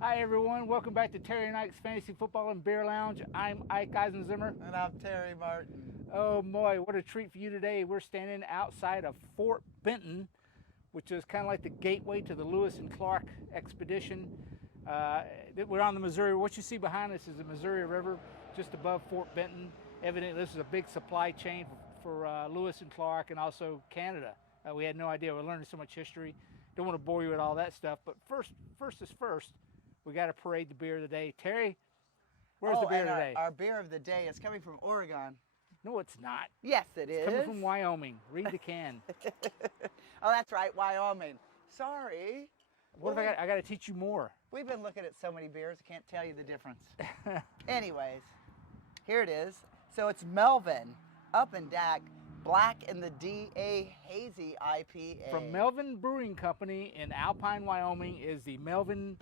Hi everyone, welcome back to Terry and Ike's Fantasy Football and Beer Lounge. I'm Ike Eisenzimmer. And I'm Terry Martin. Oh boy, what a treat for you today. We're standing outside of Fort Benton, which is kind of like the gateway to the Lewis and Clark expedition. We're on the Missouri. What you see behind us is the Missouri River, just above Fort Benton. Evidently, this is a big supply chain for Lewis and Clark and also Canada. We had no idea. We're learning so much history. Don't want to bore you with all that stuff, but first is first. We got to parade the beer of the day. Terry, where's the beer today? Our beer of the day is coming from Oregon. No, it's not. Yes, it is. It's coming from Wyoming. Read the can. Oh, that's right, Wyoming. Sorry. What if I got to teach you more? We've been looking at so many beers, I can't tell you the difference. Anyways, here it is. So it's Melvin, Up and Dak, Black in the DA Hazy IPA. From Melvin Brewing Company in Alpine, Wyoming is the Melvin,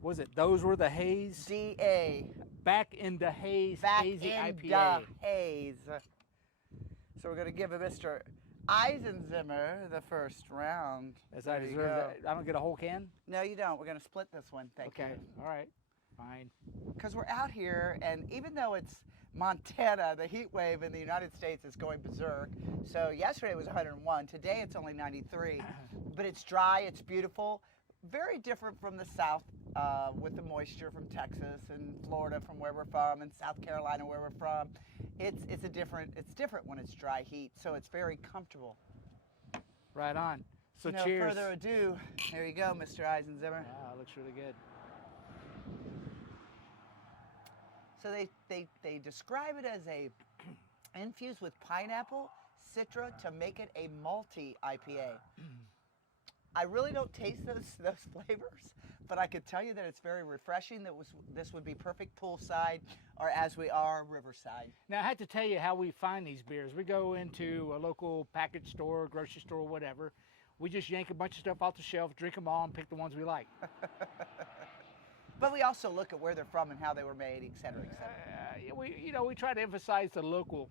was it Those Were the Haze? DA. Back in the Haze Hazy IPA. Back in the Haze. So we're going to give a Mr. Eisenzimmer the first round. As I deserve that. I don't get a whole can? No, you don't. We're going to split this one. Thank you. Okay, all right, fine. Because we're out here, and even though it's Montana, the heat wave in the United States is going berserk. So yesterday it was 101. Today it's only 93. But it's dry. It's beautiful. Very different from the South with the moisture from Texas and Florida from where we're from and South Carolina where we're from. It's different when it's dry heat. So it's very comfortable. Right on. So no cheers. further ado, here you go, Mr. Eisenzimmer. Wow, it looks really good. So they describe it as a infused with pineapple, citra to make it a malty IPA. I really don't taste those flavors, but I could tell you that it's very refreshing. This would be perfect poolside, or as we are, riverside. Now I had to tell you how we find these beers. We go into a local package store, grocery store, whatever. We just yank a bunch of stuff off the shelf, drink them all, and pick the ones we like. But we also look at where they're from and how they were made, et cetera, et cetera. We try to emphasize the local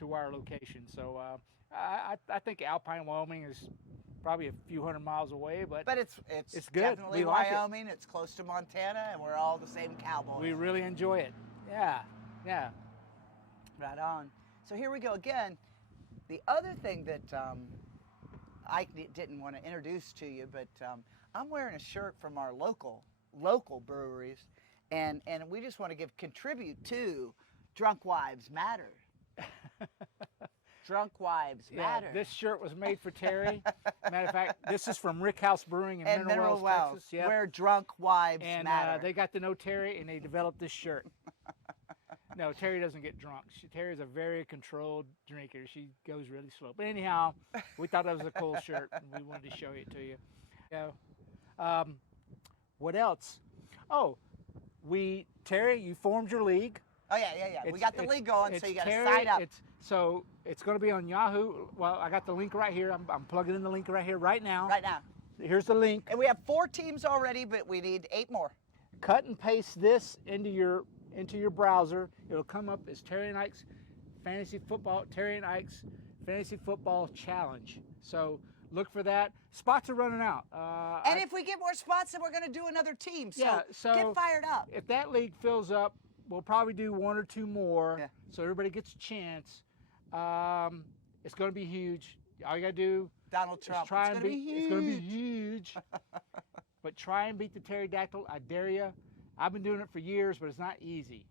to our location. So I think Alpine, Wyoming is probably a few hundred miles away, but it's good. Definitely we like Wyoming. It's close to Montana, and we're all the same cowboys. We really enjoy it. Yeah. Right on. So here we go again. The other thing that I didn't want to introduce to you, but I'm wearing a shirt from our local breweries, and we just want to contribute to Drunk Wives Matter. Drunk Wives Matter. Yeah, this shirt was made for Terry. Matter of fact, this is from Rick House Brewing in Mineral Wells, Texas. Yep. Where drunk wives matter. And they got to know Terry, and they developed this shirt. No, Terry doesn't get drunk. Terry's a very controlled drinker. She goes really slow. But anyhow, we thought that was a cool shirt, and we wanted to show it to you. What else? Oh, Terry, you formed your league. Oh, yeah. We got the league going, so you got to sign up. So it's going to be on Yahoo. Well, I got the link right here. I'm plugging in the link right here right now. Right now. Here's the link. And we have 4 teams already, but we need 8 more. Cut and paste this into your browser. It'll come up as Terry and Ike's Fantasy Football Challenge. So look for that. Spots are running out. And if we get more spots, then we're going to do another team. So, get fired up. If that league fills up, we'll probably do 1 or 2 more, so everybody gets a chance. It's going to be huge. All you got to do Donald Trump. is try and beat. It's going to be huge. But try and beat the pterodactyl. I dare you. I've been doing it for years, but it's not easy.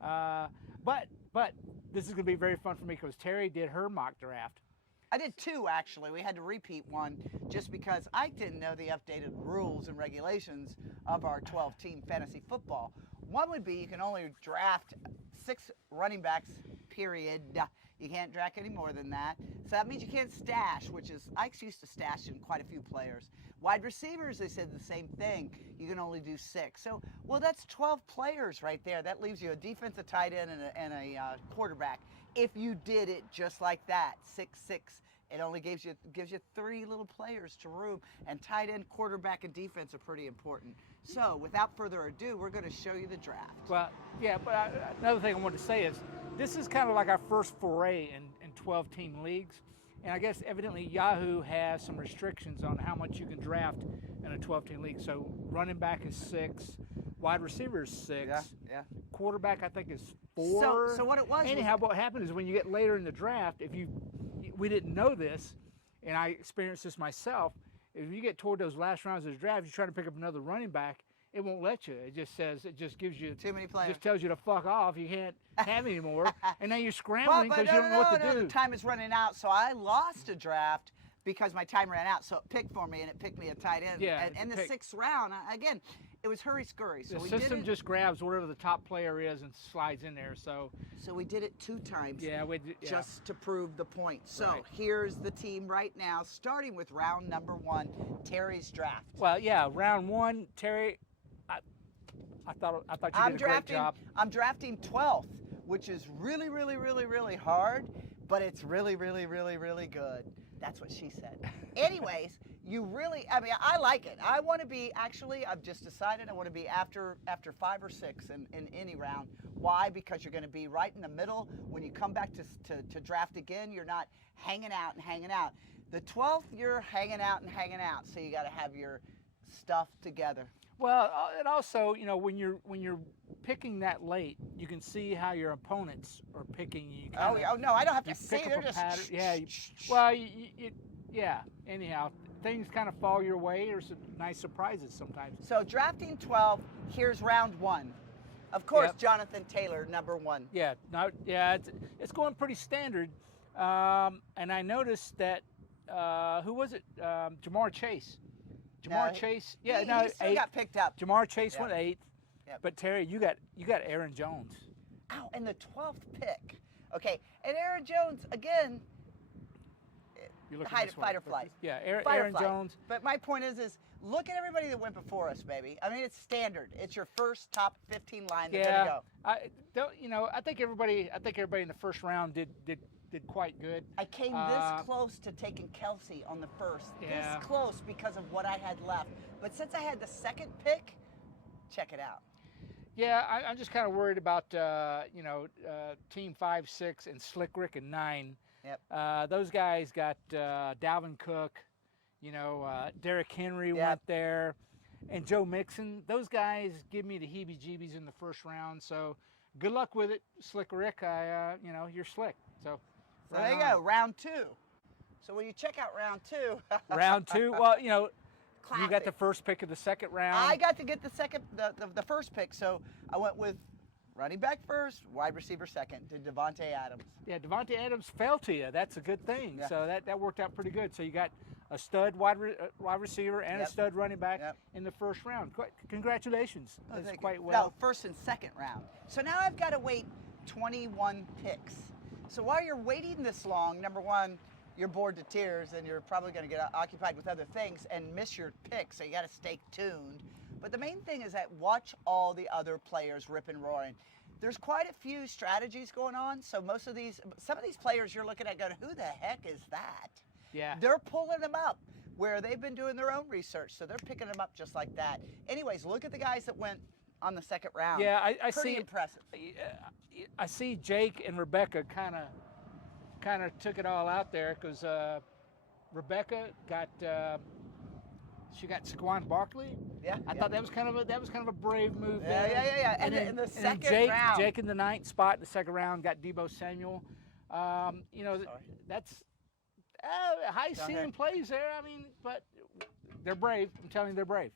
But this is going to be very fun for me because Terry did her mock draft. I did 2, actually. We had to repeat one just because I didn't know the updated rules and regulations of our 12-team fantasy football. One would be you can only draft 6 running backs, period. You can't draft any more than that. So that means you can't stash, which is, Ike's used to stashing quite a few players. Wide receivers, they said the same thing. You can only do 6. So, well, that's 12 players right there. That leaves you a defensive tight end and a quarterback. If you did it just like that, 6-6, it only gives you 3 little players to room, and tight end, quarterback, and defense are pretty important. So, without further ado, we're going to show you the draft. Well, yeah, but another thing I wanted to say is this is kind of like our first foray in 12-team leagues. And I guess evidently Yahoo has some restrictions on how much you can draft in a 12-team league. So running back is 6, wide receiver is 6, Yeah. quarterback I think is 4. So what it was? Anyhow, what happened is when you get later in the draft, we didn't know this, and I experienced this myself. If you get toward those last rounds of the draft, you try to pick up another running back, it won't let you. It just gives you Too many players. Just tells you to fuck off. You can't have any more, and now you're scrambling because you don't know what to do. The time is running out, so I lost a draft because my time ran out. So it picked for me, and it picked me a tight end. Yeah, and in the 6th round, again, it was hurry scurry. So the system just grabs whatever the top player is and slides in there. So we did it 2 times. Yeah, just to prove the point. So right. Here's the team right now, starting with round number 1, Terry's draft. Well, yeah, round 1, Terry. I thought you did a great job. I'm drafting 12th, which is really, really, really, really hard, but it's really, really, really, really good. That's what she said. Anyways, I like it. I want to be, I've just decided I want to be after 5 or 6 in any round. Why? Because you're going to be right in the middle. When you come back to draft again, you're not hanging out and hanging out. The 12th, you're hanging out and hanging out, so you got to have your stuff together. Well, and also, when you're picking that late, you can see how your opponents are picking you. Oh no, I don't have to see. They're just pattern. Yeah. Well, yeah. Anyhow, things kind of fall your way, or some nice surprises sometimes. So drafting 12. Here's round 1. Of course, Yep. Jonathan Taylor, number 1. Yeah. It's going pretty standard. And I noticed that who was it? Jamar Chase. Chase. Yeah, he still got picked up. Jamar Chase went 8th. Yep. But Terry, you got Aaron Jones. Ow, and the 12th pick. Okay, and Aaron Jones again. Fight or flight. Yeah, Aaron Jones. But my point is look at everybody that went before us, baby. I mean, it's standard. It's your first top 15 line. They're gonna go. I think everybody in the first round did quite good. I came this close to taking Kelsey on the first. Yeah. This close because of what I had left. But since I had the 2nd pick, check it out. Yeah, I'm just kind of worried about Team 5, 6, and Slick Rick and 9. Yep. Those guys got Dalvin Cook, Derrick Henry went there, and Joe Mixon. Those guys give me the heebie-jeebies in the first round. So good luck with it, Slick Rick. You're slick. So there you go, round 2. So when you check out round 2, round 2. Well, classic. You got the first pick of the second round. I got to get the first pick, so I went with running back first, wide receiver second to Devontae Adams. Yeah, Devontae Adams fell to you. That's a good thing. Yeah. So that worked out pretty good. So you got a stud wide receiver and a stud running back in the first round. Congratulations. That's quite well. No, first and second round. So now I've got to wait 21 picks. So while you're waiting this long, number one, you're bored to tears and you're probably going to get occupied with other things and miss your pick, so you got to stay tuned. But the main thing is that watch all the other players rip and roaring. There's quite a few strategies going on, so some of these players you're looking at going, who the heck is that? Yeah. They're pulling them up where they've been doing their own research, so they're picking them up just like that. Anyways, look at the guys that went on the second round. Yeah, I Pretty see. Impressive. I see Jake and Rebecca kind of took it all out there because Rebecca got Saquon Barkley. Yeah. I thought that was kind of a brave move. Yeah. And then in the and second then round, Jake in the 9th spot in the second round got Deebo Samuel. That's high ceiling plays there. I mean, but they're brave. I'm telling you, they're brave.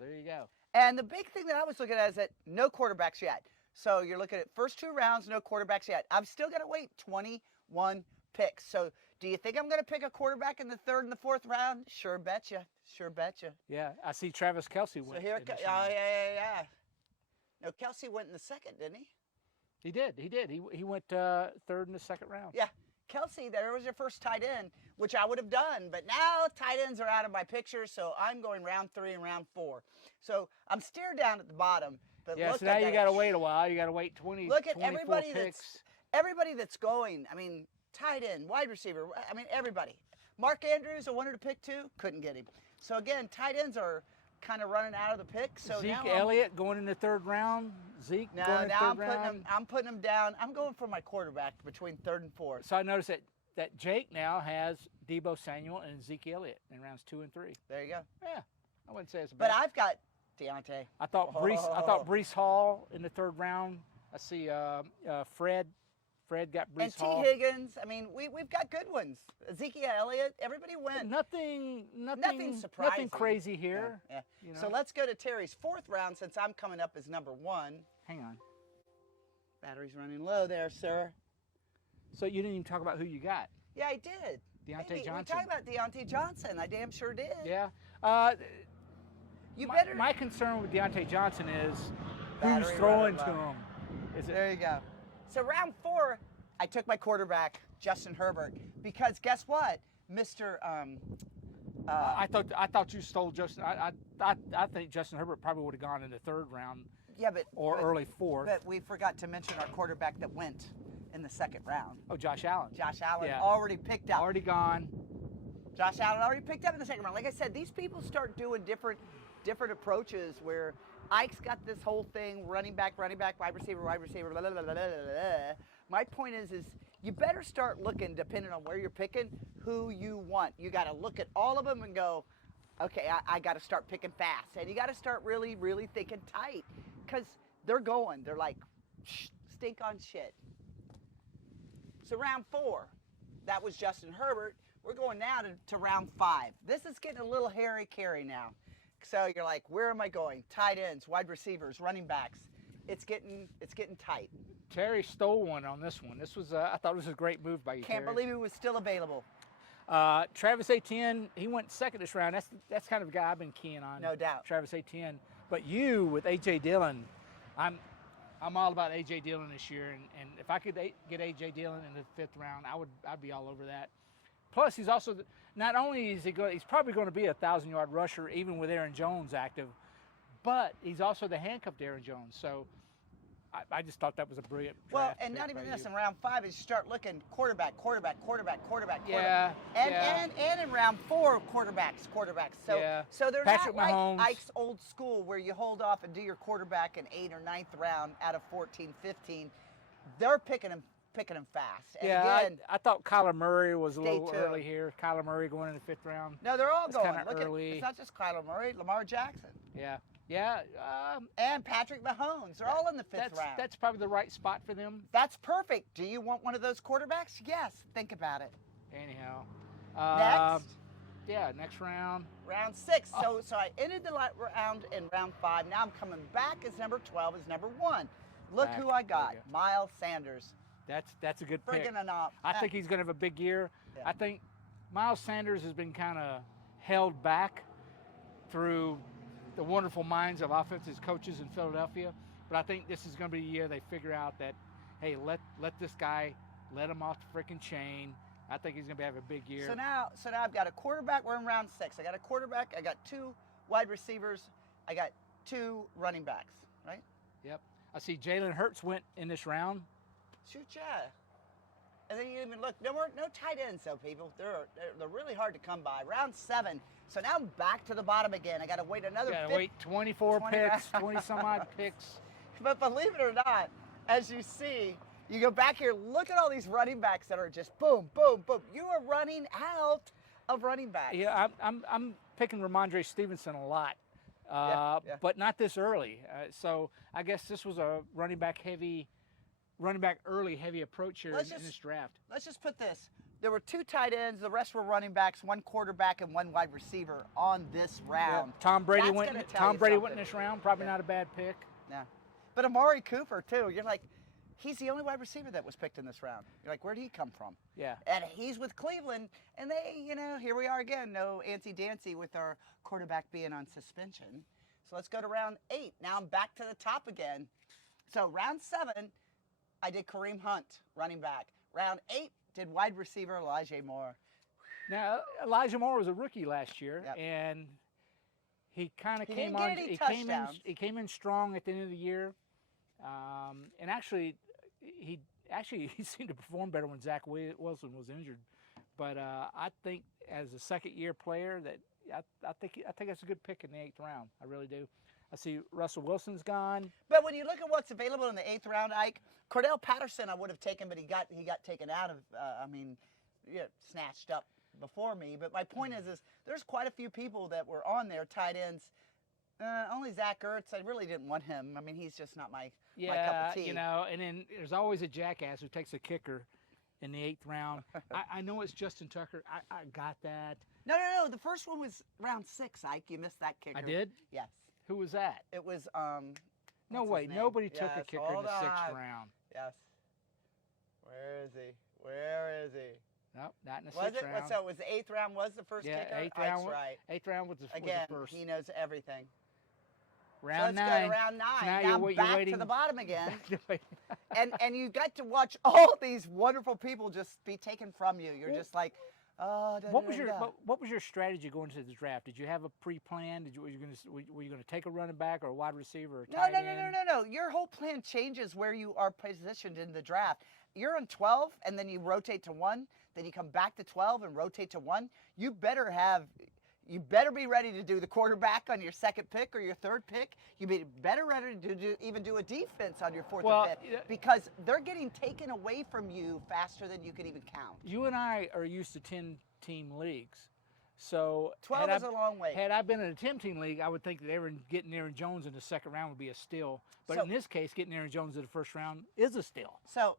There you go. And the big thing that I was looking at is that no quarterbacks yet. So you're looking at first 2 rounds, no quarterbacks yet. I've still got to wait 21 picks. So do you think I'm going to pick a quarterback in the 3rd and the 4th round? Sure betcha. Yeah, I see Travis Kelce went. So here it goes. Oh, yeah. No, Kelsey went in the 2nd, didn't he? He did. He went 3rd in the 2nd round. Yeah. Kelsey, there was your first tight end, which I would have done. But now tight ends are out of my picture, so I'm going round 3 and round 4. So I'm still down at the bottom. But yeah, look so now you got to wait a while. You got to wait 20, look at 24 picks. everybody that's going. I mean, tight end, wide receiver. I mean, everybody. Mark Andrews, I wanted to pick 2, couldn't get him. So again, tight ends are kind of running out of the pick. So Zeke now Elliott going in the 3rd round. Zeke going in the 3rd round. I'm putting him down. I'm going for my quarterback between 3rd and 4th. So I noticed that that Jake now has Debo Samuel and Zeke Elliott in rounds 2 and 3. There you go. Yeah, I wouldn't say it's bad. But I've got Deontay. I thought Breece Hall in the 3rd round. I see Fred. Fred got Breece And Hall. T. Higgins. I mean, we've got good ones. Ezekiel Elliott. Everybody went. Nothing surprising. Nothing crazy here. Yeah. You know? So let's go to Terry's 4th round since I'm coming up as number 1. Hang on. Battery's running low there, sir. So you didn't even talk about who you got. Yeah, I did. Deontay Johnson. We talked about Deontay Johnson. I damn sure did. Yeah. You better. My concern with Deontay Johnson is Battery who's throwing running to low. him. Is There you go. So round 4, I took my quarterback, Justin Herbert, because guess what, Mr. I thought you stole Justin. I think Justin Herbert probably would have gone in the 3rd round. Yeah, but early 4th. But we forgot to mention our quarterback that went in the 2nd round. Oh, Josh Allen. Josh Allen Yeah. already picked up. Already gone. Josh Allen already picked up in the 2nd round. Like I said, these people start doing different approaches where Ike's got this whole thing, running back, wide receiver, blah, blah, blah, blah, blah, blah. My point is you better start looking, depending on where you're picking, who you want. You got to look at all of them and go, okay, I got to start picking fast. And you got to start really, really thinking tight because they're going. They're like, stink on shit. So round 4, that was Justin Herbert. We're going now to round 5. This is getting a little hairy-carry now. So you're like, where am I going? Tight ends, wide receivers, running backs. It's getting tight. Terry stole one on this one. This was I thought it was a great move by you, Can't Terry. believe it was still available. Travis Etienne, he went 2nd this round. That's kind of a guy I've been keying on. No doubt. Travis Etienne. But you with A.J. Dillon, I'm all about A.J. Dillon this year, and if I could get A.J. Dillon in the 5th round, I'd be all over that. Plus, he's also not only is he's probably going to be a 1,000-yard rusher even with Aaron Jones active, but he's also the handcuffed Aaron Jones. So I just thought that was a brilliant draft. Well, and not pick even by this. you. In round 5, is you start looking quarterback. Yeah, And in round 4, quarterbacks. So Yeah. so they're Patrick not Mahomes. like Ike's old school where you hold off and do your quarterback in 8th or 9th round out of 14, 15. They're picking them fast. And Yeah, again, I thought Kyler Murray was a Stay little tuned. early here. Kyler Murray going in the 5th round. no, they're all It's going. kinda Look early. it's not just Kyler Murray, Lamar Jackson, Yeah. and Patrick Mahomes. They're all in the 5th round. That's probably the right spot for them. That's perfect. Do you want one of those quarterbacks? Yes. Think about it. Anyhow. Next. Yeah, next round. Round 6. So I ended the round in round 5. Now I'm coming back as number 12 as number 1. Look Back. who I got. There you go. Miles Sanders. That's a good pick. Friggin' an op. I think he's going to have a big year. Yeah. I think Miles Sanders has been kind of held back through the wonderful minds of offensive coaches in Philadelphia. But I think this is going to be the year they figure out that, hey, let this guy, let him off the freaking chain. I think he's going to have a big year. So now I've got a quarterback. We're in round 6. I got a quarterback. I got 2 wide receivers. I got 2 running backs. Right? Yep. I see Jalen Hurts went in this round. Shoot, yeah. And then you even look. No tight ends, though, people. They're really hard to come by. Round 7. So now I'm back to the bottom again. I got to wait another. Got to wait 24 20 picks, 20 some odd picks. But believe it or not, as you see, you go back here. Look at all these running backs that are just boom, boom, boom. You are running out of running backs. Yeah, I'm picking Ramondre Stevenson a lot, Yeah. but not this early. So I guess this was a running back early heavy approach here in this draft. Let's just put this. There were 2 tight ends. The rest were running backs, 1 quarterback, and 1 wide receiver on this round. Yeah. Tom Brady That's went. gonna tell Tom you Brady went something. in this round. Probably Yeah. not a bad pick. Yeah. But Amari Cooper, too. You're like, he's the only wide receiver that was picked in this round. You're like, where'd he come from? Yeah. And he's with Cleveland, and they, here we are again. No antsy-dancy with our quarterback being on suspension. So let's go to round 8. Now I'm back to the top again. So round 7, I did Kareem Hunt, running back. Round 8, did wide receiver Elijah Moore. Now Elijah Moore was a rookie last year, Yep. and he kind of He came didn't on. get any He touchdowns. came in strong at the end of the year, and actually, he seemed to perform better when Zach Wilson was injured. But I think as a second-year player, that I think that's a good pick in the 8th round. I really do. I see Russell Wilson's gone. But when you look at what's available in the 8th round, Ike, Cordell Patterson I would have taken, but he got taken out of. snatched up before me. But my point is there's quite a few people that were on there, tight ends. Only Zach Ertz. I really didn't want him. I mean, he's just not my cup of tea. you know, and then there's always a jackass who takes a kicker in the 8th round. I know it's Justin Tucker. I got that. No. The first one was round 6, Ike. You missed that kicker. I did? Yes. Who was that? It was, No what's way. his name? Nobody took a Yes, kicker in hold the 6th on. round. Yes. Where is he? Where is he? Nope, not in the Was 6th it? round. So it was the 8th round was the first Yeah, kicker? 8th round. Ike's right. 8th round was the Again, first. he knows everything. Round so let's 9. go to round 9. So now now you're back waiting to the bottom again. Wait. and you got to watch all these wonderful people just be taken from you. You're just like, oh. What was your strategy going into the draft? Did you have a pre-plan? Were you going to take a running back or a wide receiver or a tight end? No. Your whole plan changes where you are positioned in the draft. You're on 12, and then you rotate to 1. Then you come back to 12 and rotate to 1. You better be ready to do the quarterback on your 2nd pick or your 3rd pick. You better ready to even do a defense on your 4th or 5th because they're getting taken away from you faster than you can even count. You and I are used to 10-team leagues. So 12 is a long way. Had I been in a 10-team league, I would think that getting Aaron Jones in the 2nd round would be a steal. But in this case, getting Aaron Jones in the 1st round is a steal. So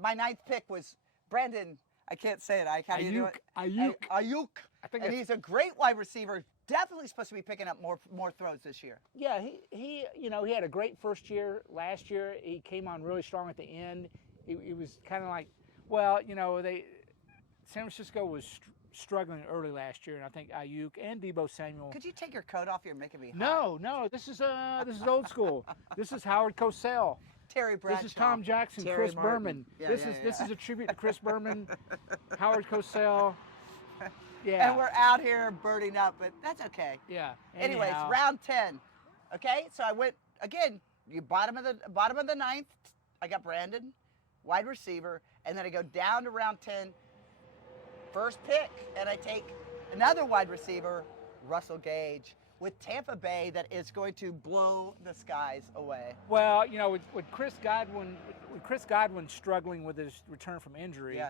my 9th pick was Brandon. I can't say it. How do you do it? Ayuk. And he's a great wide receiver. Definitely supposed to be picking up more throws this year. Yeah, he had a great first year. Last year, he came on really strong at the end. It was kind of like, San Francisco was struggling early last year, and I think Ayuk and Deebo Samuel. Could you take your coat off? You're making me hot. No. This is old school. This is Howard Cosell. Terry Bradshaw. This is Tom Jackson, Terry Chris Martin. Berman. Yeah, This is a tribute to Chris Berman, Howard Cosell. Yeah. And we're out here birding up, but that's okay. Yeah. Anyways, round 10. Okay, so I went again. You bottom of the 9th. I got Brandon, wide receiver, and then I go down to round 10. First pick, and I take another wide receiver, Russell Gage, with Tampa Bay that is going to blow the skies away. Well, with Chris Godwin struggling with his return from injury,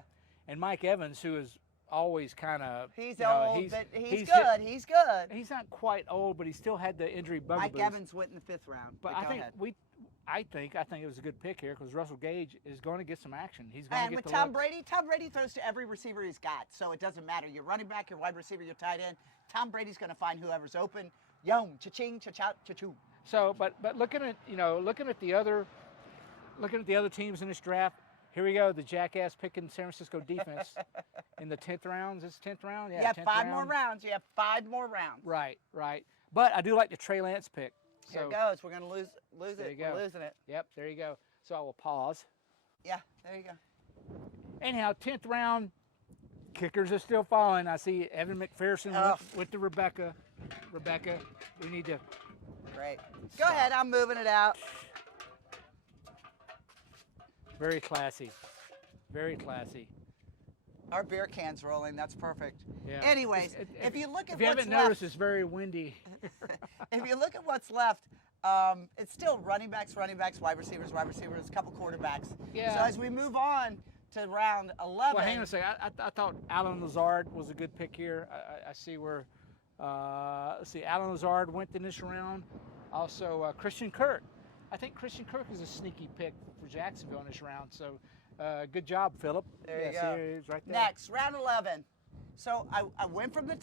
and Mike Evans, who is always kind of he's old, but he's good. He's good. He's not quite old, but he still had the injury bugaboos. Mike Evans went in the 5th round. But I think it was a good pick here because Russell Gage is going to get some action. He's going to get with the Tom looks. Brady, Tom Brady throws to every receiver he's got, so it doesn't matter. Your running back, your wide receiver, your tight end. Tom Brady's going to find whoever's open. Yum, cha-ching, cha-chow, cha-choo. So, but looking at the other teams in this draft, here we go. The jackass picking San Francisco defense in the 10th round. Is this 10th round? Yeah. You have 5 more rounds. You have 5 more rounds. Right. But I do like the Trey Lance pick. Here it goes. We're going to lose it. We're losing it. Yep, there you go. So I will pause. Yeah, there you go. Anyhow, 10th round, kickers are still falling. I see Evan McPherson with the Rebecca. Rebecca, we need to. Great. Go ahead. I'm moving it out. Very classy. Very classy. Our beer can's rolling. That's perfect. Yeah. Anyways, if you look at if you what's haven't left, noticed, it's very windy. if you look at what's left, it's still running backs, wide receivers, a couple quarterbacks. Yeah. So as we move on to round 11. Well, hang on a second. I thought Alan Lazard was a good pick here. I see where. Let's see. Alan Lazard went in this round. Also, Christian Kirk. I think Christian Kirk is a sneaky pick for Jacksonville in this round. So, good job, Philip. There you go. See, he's right there. Next, round 11. So I went from the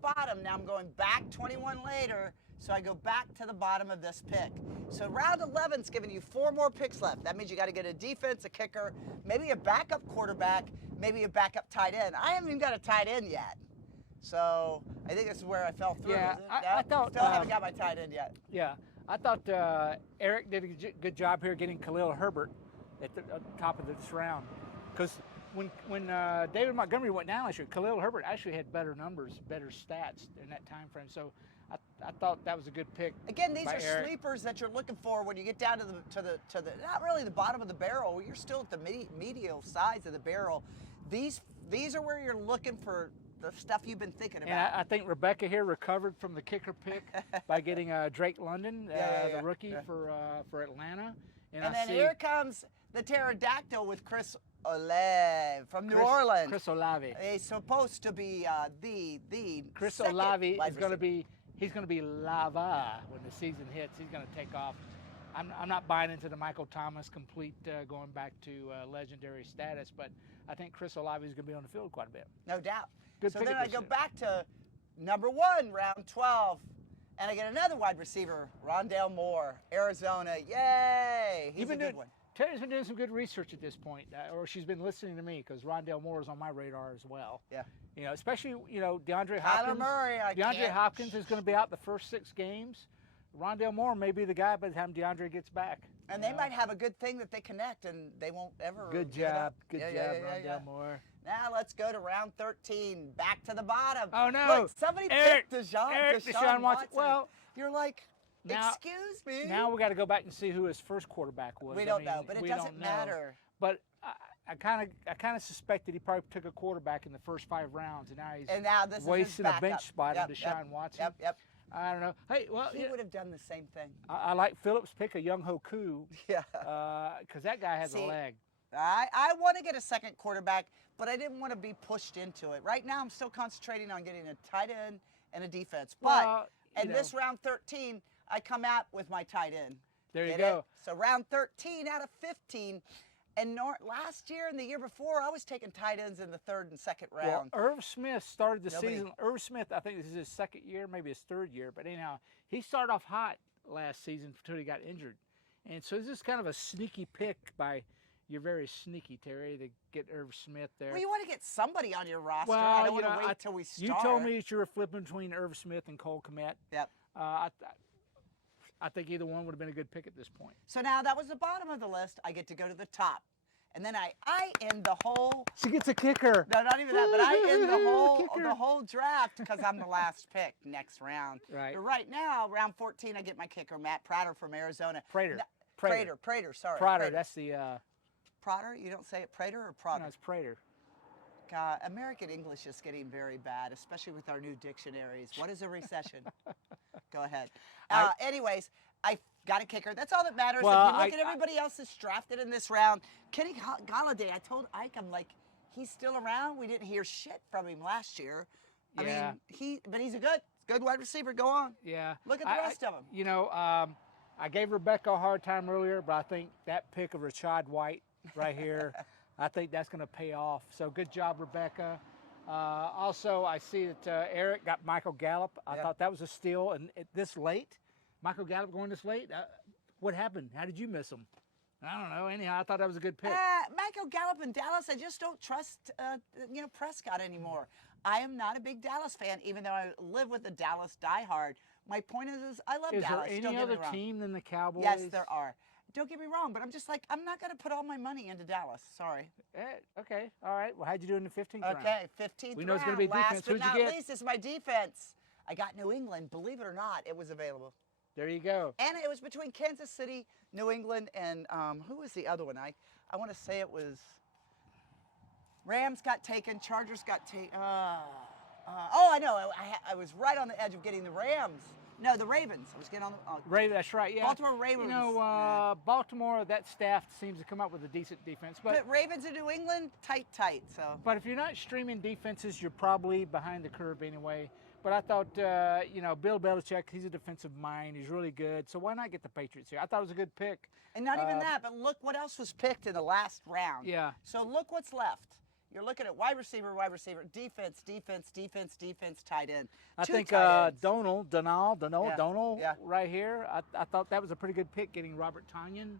bottom. Now I'm going back 21 later. So I go back to the bottom of this pick. So round 11's giving you 4 more picks left. That means you got to get a defense, a kicker, maybe a backup quarterback, maybe a backup tight end. I haven't even got a tight end yet. So I think this is where I fell through. Yeah, I still haven't got my tight end yet. Yeah, I thought Eric did a good job here getting Khalil Herbert at the top of this round. Because when David Montgomery went down last year, Khalil Herbert actually had better numbers, better stats in that time frame. So I thought that was a good pick. Again, these are Eric. sleepers that you're looking for when you get down to the not really the bottom of the barrel. You're still at the medial size of the barrel. These are where you're looking for the stuff you've been thinking about. And I think Rebecca here recovered from the kicker pick by getting Drake London, the rookie for Atlanta. And then here comes the pterodactyl with Chris Olave from New Orleans. Chris Olave. He's supposed to be the Chris second Olave wide is going to receiver. he's going to be lava when the season hits. He's going to take off. I'm not buying into the Michael Thomas complete going back to legendary status, but I think Chris Olave is going to be on the field quite a bit. No doubt. Good so pick then of I this go year. back to number 1, round 12, and I get another wide receiver, Rondale Moore, Arizona. Yay! He's a good one. Terry's been doing some good research at this point, or she's been listening to me because Rondale Moore is on my radar as well. Yeah. You know, especially DeAndre Kyler Hopkins. Murray, DeAndre Hopkins is going to be out the first 6 games. Rondale Moore may be the guy by the time DeAndre gets back. And they might have a good thing that they connect, and they won't ever. Good give it job, up. good Yeah, job, yeah, yeah, Rondale yeah. Moore. Now let's go to round 13, back to the bottom. Oh no! Look, somebody Eric, picked Eric Deshaun Watson. Well, you're like, now- excuse me. now we got to go back and see who his first quarterback was. we I don't mean, know, but it we doesn't don't know. matter. But I kind of suspected he probably took a quarterback in the first 5 rounds, and now he's And now this wasting is a his bench backup. spot Yep, on Deshaun Watson. Yep. I don't know. Hey, well, He would have done the same thing. I like Phillips' pick of Young Hoku Yeah. because that guy has a See, leg. I want to get a second quarterback, but I didn't want to be pushed into it. Right now, I'm still concentrating on getting a tight end and a defense. But Well, in this round 13, I come out with my tight end. There you Get go. it? So round 13 out of 15. And last year and the year before, I was taking tight ends in the 3rd and 2nd Well, round. Irv Smith started the Nobody- season. Irv Smith, I think this is his 2nd year, maybe his 3rd year. But anyhow, he started off hot last season until he got injured. And so this is kind of a sneaky pick by you're very sneaky, Terry, to get Irv Smith there. Well, you want to get somebody on your roster. Well, I don't you want know, to wait till we start. You told me that you were flipping between Irv Smith and Cole Kmet. Yep. I think either one would have been a good pick at this point. So now that was the bottom of the list. I get to go to the top. And then I end the whole She gets a kicker. No, not even that, but I end Kicker. the whole draft because I'm the last pick next round. Right. But right now, round 14, I get my kicker, Matt Prater from Arizona. Prater. No, Prater. Prater, sorry. Prater, that's the, Prater? You don't say it Prater or Prater? no, it's Prater. God, American English is getting very bad, especially with our new dictionaries. What is a recession? Go ahead. Anyways, I got a kicker. That's all that matters. Well, if you look at everybody else that's drafted in this round, Kenny Galladay, I told Ike, I'm like, he's still around. We didn't hear shit from him last year. Yeah. I mean, but he's a good wide receiver. Go on. Yeah. Look at the rest of them. You know, I gave Rebecca a hard time earlier, but I think that pick of Rashad White right here, I think that's going to pay off. So good job, Rebecca. Also, I see that Eric got Michael Gallup. I thought that was a steal. And this late, Michael Gallup going this late, what happened? How did you miss him? I don't know. Anyhow, I thought that was a good pick. Michael Gallup in Dallas, I just don't trust, Prescott anymore. I am not a big Dallas fan, even though I live with a Dallas diehard. My point is I love Is Dallas. there Don't any get me other wrong. team than the Cowboys? Yes, there are. Don't get me wrong, but I'm just like, I'm not going to put all my money into Dallas. Sorry. Okay. All right. Well, how'd you do in the 15th round? Okay, 15th We know it's round. gonna be defense. Last but Who'd you not get? least, it's my defense. I got New England. Believe it or not, it was available. There you go. And it was between Kansas City, New England, and who was the other one? I want to say it was Rams got taken, Chargers got taken. Oh, I know. I was right on the edge of getting the Rams. No, the Ravens. I was getting on the Raven, that's right. Yeah. Baltimore Ravens. You know, Baltimore, that staff seems to come up with a decent defense. but Ravens in New England, tight. So. But if you're not streaming defenses, you're probably behind the curve anyway. But I thought, Bill Belichick, he's a defensive mind. He's really good. So why not get the Patriots here? I thought it was a good pick. And not even that, but look what else was picked in the last round. Yeah. So look what's left. You're looking at wide receiver, defense, tight end. I Two think tight ends. Donald Yeah. right here. I thought that was a pretty good pick getting Robert Tonyan.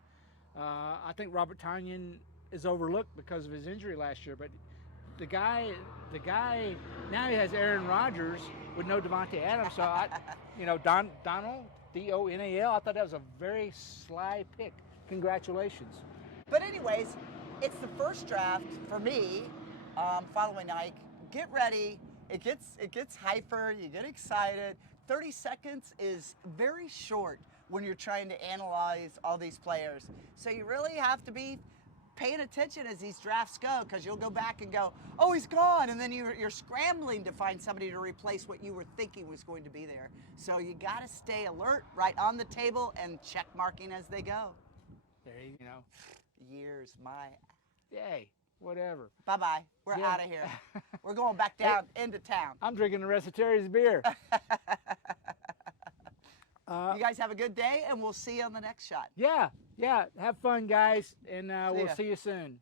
I think Robert Tonyan is overlooked because of his injury last year, but the guy now he has Aaron Rodgers with no Devontae Adams. So Donald D-O-N-A-L. I thought that was a very sly pick. Congratulations. But anyways, it's the first draft for me. Following Ike, get ready. It gets hyper. You get excited. 30 seconds is very short when you're trying to analyze all these players. So you really have to be paying attention as these drafts go, because you'll go back and go, oh, he's gone, and then you're scrambling to find somebody to replace what you were thinking was going to be there. So you got to stay alert, right on the table, and check marking as they go. There you know. Years, my. Yay, whatever. Bye-bye. We're Yeah. out of here. We're going back down into town. I'm drinking the rest of Terry's beer. You guys have a good day, and we'll see you on the next shot. Yeah. Have fun, guys, and we'll ya. see you soon.